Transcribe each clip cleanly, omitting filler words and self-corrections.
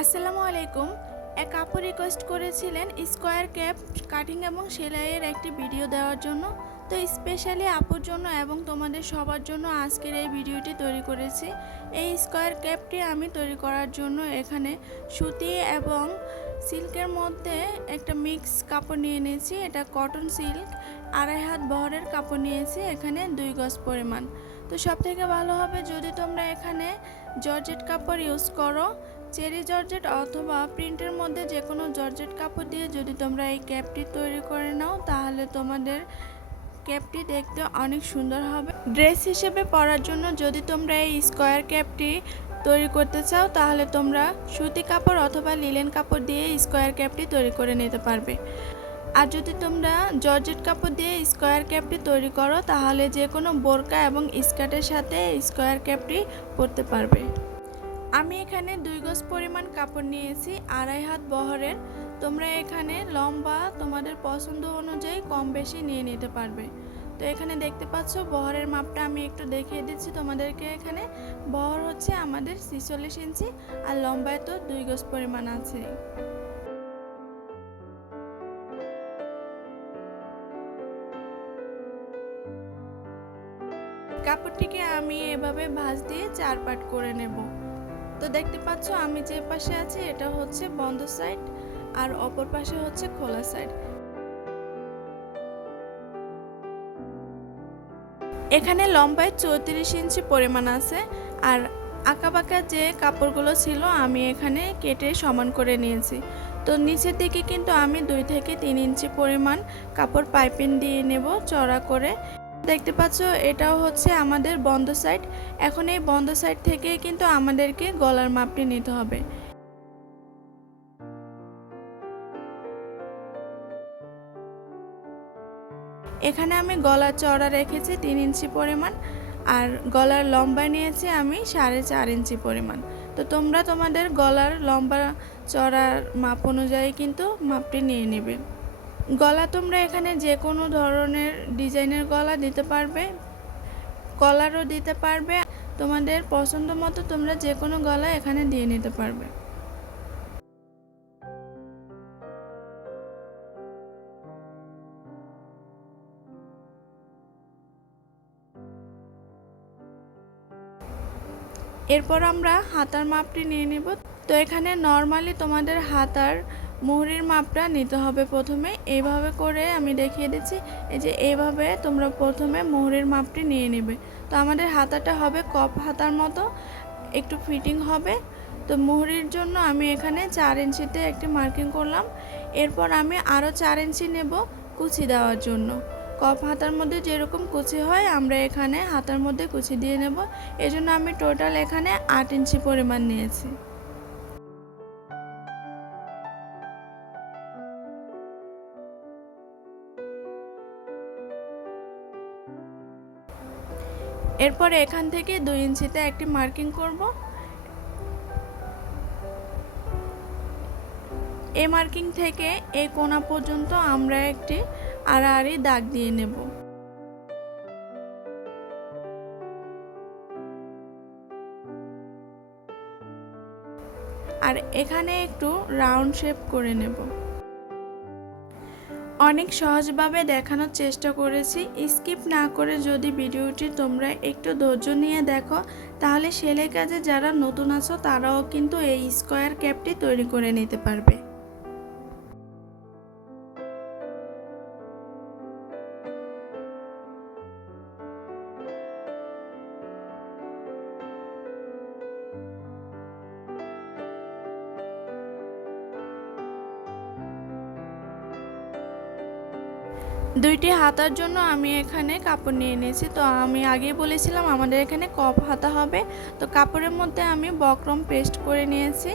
আসসালামু আলাইকুম। এক আপু রিকোয়েস্ট করেছিলেন স্কোয়ার ক্যাপ কাটিং এবং সেলাইয়ের একটি ভিডিও দেওয়ার জন্য। তো স্পেশালি আপুর জন্য এবং তোমাদের সবার জন্য আজকের এই ভিডিওটি তৈরি করেছি। এই স্কোয়ার ক্যাপটি আমি তৈরি করার জন্য এখানে সুতি এবং সিল্কের মধ্যে একটা মিক্স কাপড় নিয়ে নিয়েছি। এটা কটন সিল্ক, 2.5 হাত বহরের কাপড় নিয়েছি, এখানে 2 গজ পরিমাণ। তো সবথেকে ভালো হবে যদি তোমরা এখানে জর্জেট কাপড় ইউজ করো, চেরি জর্জেট অথবা প্রিন্টের মধ্যে যে কোনো জর্জেট কাপড় দিয়ে যদি তোমরা এই ক্যাপটি তৈরি করে নাও তাহলে তোমাদের ক্যাপটি দেখতে অনেক সুন্দর হবে। ড্রেস হিসেবে পরার জন্য যদি তোমরা এই স্কোয়ার ক্যাপটি তৈরি করতে চাও তাহলে তোমরা সুতি কাপড় অথবা লিলেন কাপড় দিয়ে স্কোয়ার ক্যাপটি তৈরি করে নিতে পারবে। আর যদি তোমরা জর্জেট কাপড় দিয়ে স্কোয়ার ক্যাপটি তৈরি করো তাহলে যে কোনো বোরকা এবং স্কার্টের সাথে স্কোয়ার ক্যাপটি পরতে পারবে। আমি এখানে 2 গজ পরিমাণ কাপড় নিয়েছি, 2.5 হাত বহরের। তোমরা এখানে লম্বা তোমাদের পছন্দ অনুযায়ী কম বেশি নিয়ে নিতে পারবে। তো এখানে দেখতে পাচ্ছ বহরের মাপটা আমি একটু দেখিয়ে দিচ্ছি তোমাদেরকে। এখানে বহর হচ্ছে আমাদের 46 ইঞ্চি আর লম্বায় তো 2 গজ পরিমাণ আছে। কাপড়টিকে আমি এভাবে ভাঁজ দিয়ে 4 পার্ট করে নেব। তো দেখতে পাচ্ছ আমি যে পাশে আছি এটা হচ্ছে বন্ধ সাইড আর অপর পাশে হচ্ছে খোলা সাইড। এখানে লম্বায় 34 ইঞ্চি পরিমাণ আছে আর আঁকাবাঁকা যে কাপড়গুলো ছিল আমি এখানে কেটে সমান করে নিয়েছি। তো নিচের দিকে কিন্তু আমি 2 থেকে 3 ইঞ্চি পরিমাণ কাপড় পাইপিং দিয়ে নেব চড়া করে। দেখতে পাচ্ছ এটাও হচ্ছে আমাদের বন্ধ সাইড। এখন এই বন্ধ সাইড থেকে কিন্তু আমাদেরকে গলার মাপটি নিতে হবে। এখানে আমি গলার চওড়া রেখেছি 3 ইঞ্চি পরিমাণ আর গলার লম্বা নিয়েছি আমি 4.5 ইঞ্চি পরিমাণ। তো তোমরা তোমাদের গলার লম্বা চওড়ার মাপ অনুযায়ী কিন্তু মাপটি নিয়ে নেবে। গলা তোমরা এখানে যে কোনো ধরনের ডিজাইনের গলা দিতে পারবে, কলারও দিতে পারবে। তোমাদের পছন্দ মতো তোমরা যে কোনো গলা এখানে দিয়ে নিতে পারবে। এরপর আমরা হাতার মাপটি নিয়ে নেব। তো এখানে নর্মালি তোমাদের হাতার মুহুরির মাপটা নিতে হবে। প্রথমে এইভাবে করে আমি দেখিয়ে দিচ্ছি, এই যে এইভাবে তোমরা প্রথমে মুহুরির মাপটি নিয়ে নেবে। তো আমাদের হাতাটা হবে কপ হাতার মতো, একটু ফিটিং হবে। তো মুহুরির জন্য আমি এখানে 4 ইঞ্চিতে একটি মার্কিং করলাম। এরপর আমি আরও 4 ইঞ্চি নেব কুচি দেওয়ার জন্য। কপ হাতার মধ্যে যেরকম কুচি হয় আমরা এখানে হাতার মধ্যে কুচি দিয়ে নেব। এজন্য আমি টোটাল এখানে 8 ইঞ্চি পরিমাণ নিয়েছি। এরপর এখান থেকে 2 ইঞ্চিতে একটি মার্কিং করব। এই মার্কিং থেকে এই কোণা পর্যন্ত আমরা একটি আড়াআড়ি দাগ দিয়ে নেব। আর এখানে একটু রাউন্ড শেপ করে নেব। অনেক সহজভাবে দেখানোর চেষ্টা করেছি। স্কিপ না করে যদি ভিডিওটি তোমরা একটু ধৈর্য নিয়ে দেখো তাহলে সেলাই কাজে যারা নতুন আছো তারাও কিন্তু এই স্কোয়ার ক্যাপটি তৈরি করে নিতে পারবে। দুইটি হাতার জন্য আমি এখানে কাপড় নিয়ে নিয়েছি। তো আমি আগেই বলেছিলাম আমাদের এখানে কপ হাতা হবে। তো কাপড়ের মধ্যে আমি বক্রম পেস্ট করে নিয়েছি।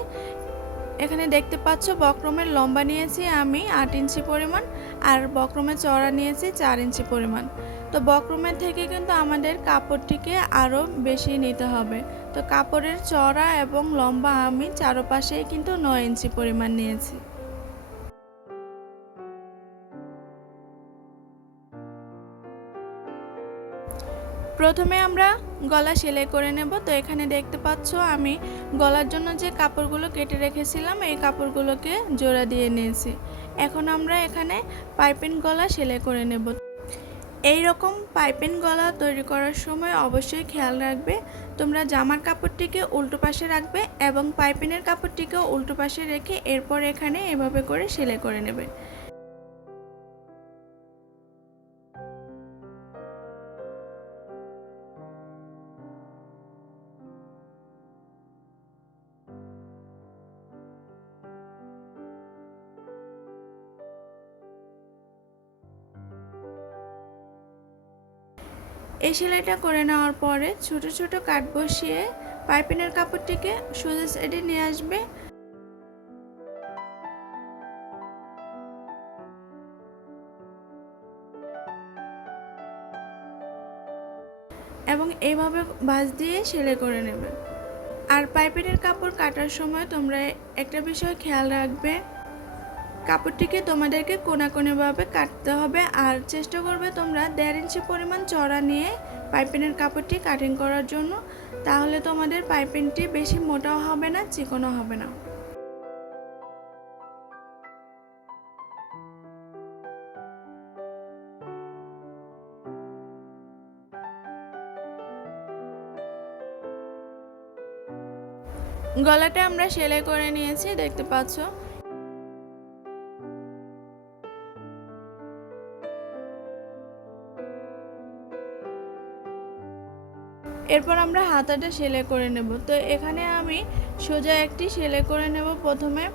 এখানে দেখতে পাচ্ছ বক্রমের লম্বা নিয়েছি আমি 8 ইঞ্চি পরিমাণ আর বক্রমের চওড়া নিয়েছি 4 ইঞ্চি পরিমাণ। তো বক্রমের থেকে কিন্তু আমাদের কাপড়টিকে আরও বেশি নিতে হবে। তো কাপড়ের চওড়া এবং লম্বা আমি চারপাশেই কিন্তু 9 ইঞ্চি পরিমাণ নিয়েছি। প্রথমে আমরা গলা সেলাই করে নেব। তো এখানে দেখতে পাচ্ছ আমি গলার জন্য যে কাপড়গুলো কেটে রেখেছিলাম এই কাপড়গুলোকে জোড়া দিয়ে নিয়েছি। এখন আমরা এখানে পাইপিং গলা সেলাই করে নেব। এই রকম পাইপিং গলা তৈরি করার সময় অবশ্যই খেয়াল রাখবে তোমরা জামার কাপড়টিকে উল্টো পাশে রাখবে এবং পাইপিংয়ের কাপড়টিকেও উল্টো পাশে রেখে এরপর এখানে এভাবে করে সেলাই করে নেবে। এই সেলাইটা করে নেওয়ার পরে ছোট ছোট কাট বসিয়ে পাইপিংয়ের কাপড়টিকে সোজা সাইডে নিয়ে আসবে এবং এইভাবে ভাঁজ দিয়ে সেলাই করে নেবে। আর পাইপিংয়ের কাপড় কাটার সময় তোমরা একটা বিষয় খেয়াল রাখবে, কাপড়টিকে তোমাদেরকে কোনাকুনিভাবে কাটতে হবে আর চেষ্টা করবে তোমরা 1.5 ইঞ্চি পরিমাণ চড়া নিয়ে পাইপিংয়ের কাপড়টি কাটিং করার জন্য, তাহলে তোমাদের পাইপিংটি বেশি মোটাও হবে না, চিকনও হবে না। গলাটা আমরা সেলাই করে নিয়েছি, দেখতে পাচ্ছ। এরপর আমরা হাতাটা সেলাই করে নেব। তো এখানে আমি সোজা একটি সেলাই করে নেব প্রথমে।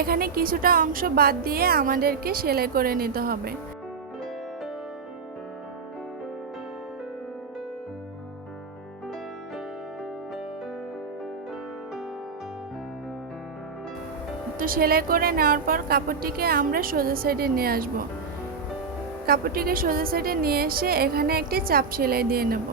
এখানে কিছুটা অংশ বাদ দিয়ে আমাদেরকে সেলাই করে নিতে হবে। তো সেলাই করে নেওয়ার পর কাপড়টিকে আমরা সোজা সাইডে নিয়ে আসব। কাপড়টিকে সোজা সাইডে নিয়ে এসে এখানে একটি চাপ সেলাই দিয়ে নেব।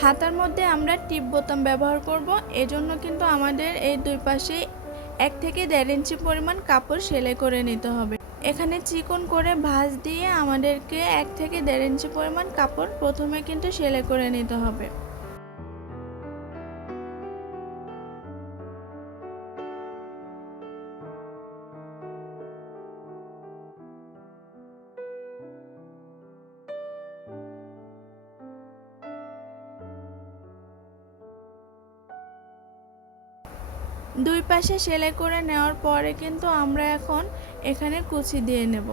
হাতার মধ্যে আমরা টিপ বোতাম ব্যবহার করব, এজন্য কিন্তু আমাদের এই দুই পাশে 1 থেকে 1.5 ইঞ্চি পরিমাণ কাপড় সেলাই করে নিতে হবে। এখানে চিকন করে ভাঁজ দিয়ে আমাদেরকে 1 থেকে 1.5 ইঞ্চি পরিমাণ কাপড় প্রথমে কিন্তু সেলাই করে নিতে হবে। দুই পাশে সেলাই করে নেওয়ার পরে কিন্তু আমরা এখন এখানে কুচি দিয়ে নেব।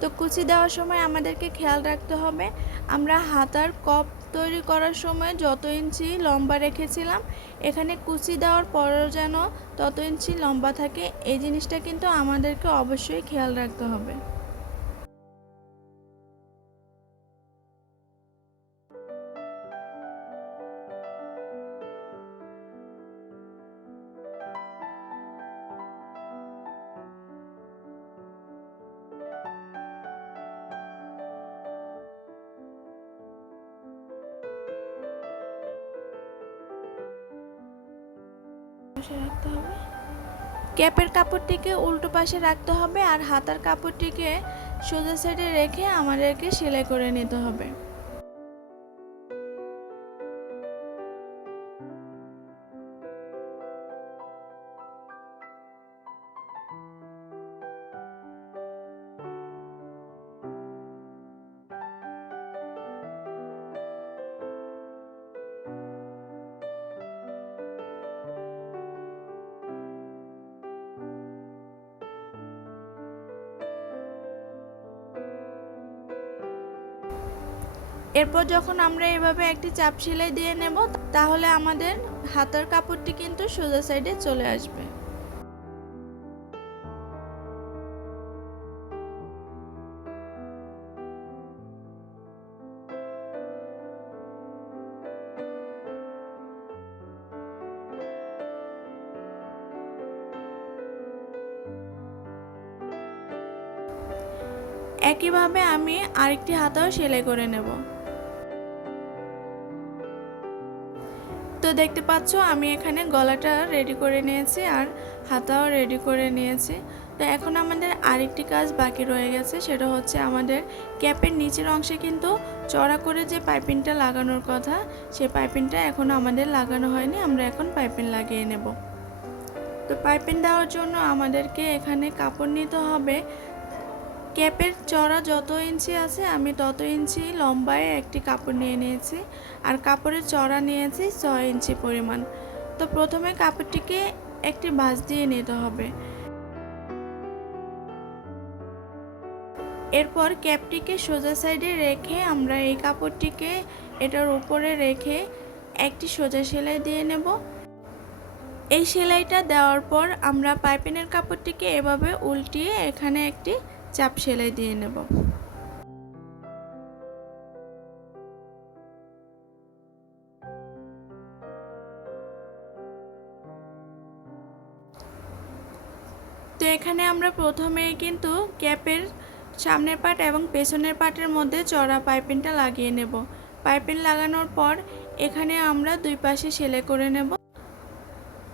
তো কুচি দেওয়ার সময় আমাদেরকে খেয়াল রাখতে হবে আমরা হাতার কপ তৈরি করার সময় যত ইঞ্চি লম্বা রেখেছিলাম এখানে কুচি দেওয়ার পরেও যেন তত ইঞ্চি লম্বা থাকে, এই জিনিসটা কিন্তু আমাদেরকে অবশ্যই খেয়াল রাখতে হবে। রাখতে হবে ক্যাপের কাপড়টিকে উল্টো পাশে রাখতে হবে আর হাতার কাপড়টিকে সোজা সাইডে রেখে আমাদেরকে সেলাই করে নিতে হবে। এরপর যখন আমরা এভাবে একটি চাপ সেলাই দিয়ে নেব তাহলে আমাদের হাতার কাপড়টি কিন্তু সোজা সাইডে চলে আসবে। একইভাবে আমি আরেকটি হাতাও সেলাই করে নেব। তো দেখতে পাচ্ছ আমি এখানে গলাটা রেডি করে নিয়েছি আর হাতাও রেডি করে নিয়েছি। তো এখন আমাদের আরেকটি কাজ বাকি রয়ে গেছে, সেটা হচ্ছে আমাদের ক্যাপের নিচের অংশে কিন্তু চড়া করে যে পাইপিংটা লাগানোর কথা, সেই পাইপিংটা এখনও আমাদের লাগানো হয়নি। আমরা এখন পাইপিং লাগিয়ে নেব। তো পাইপিং দেওয়ার জন্য আমাদেরকে এখানে কাপড় নিতে হবে। ক্যাপের চড়া যত ইঞ্চি আছে আমি তত ইঞ্চি লম্বায় একটি কাপড় নিয়ে নিয়েছি, আর কাপড়ের চড়া নিয়েছি 6 ইঞ্চি পরিমাণ। তো প্রথমে কাপড়টিকে একটি ভাঁজ দিয়ে নিতে হবে। এরপর ক্যাপটিকে সোজা সাইডে রেখে আমরা এই কাপড়টিকে এটার উপরে রেখে একটি সোজা সেলাই দিয়ে নেব। এই সেলাইটা দেওয়ার পর আমরা পাইপিংয়ের কাপড়টিকে এভাবে উল্টিয়ে এখানে একটি চাপ সেলাই দিয়ে নেব। তো এখানে আমরা প্রথমেই কিন্তু ক্যাপের সামনের পার্ট এবং পেছনের পার্টের মধ্যে চড়া পাইপিংটা লাগিয়ে নেব। পাইপিং লাগানোর পর এখানে আমরা দুই পাশে সেলাই করে নেব।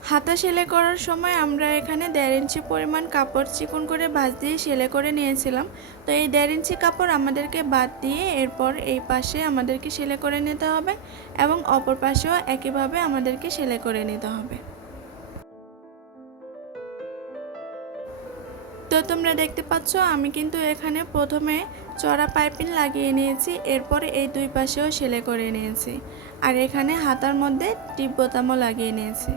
হাতা সেলাই করার সময় আমরা এখানে 1.5 ইঞ্চি পরিমাণ কাপড় চিকন করে ভাঁজ দিয়ে সেলাই করে নিয়েছিলাম। তো এই 1.5 ইঞ্চি কাপড় আমাদেরকে বাদ দিয়ে এরপর এই পাশে আমাদেরকে সেলাই করে নিতে হবে এবং অপর পাশেও একইভাবে আমাদেরকে সেলাই করে নিতে হবে। তো তোমরা দেখতে পাচ্ছ আমি কিন্তু এখানে প্রথমে চড়া পাইপিং লাগিয়ে নিয়েছি, এরপর এই দুই পাশেও সেলাই করে নিয়েছি, আর এখানে হাতার মধ্যে টিপ বোতামও লাগিয়ে নিয়েছি।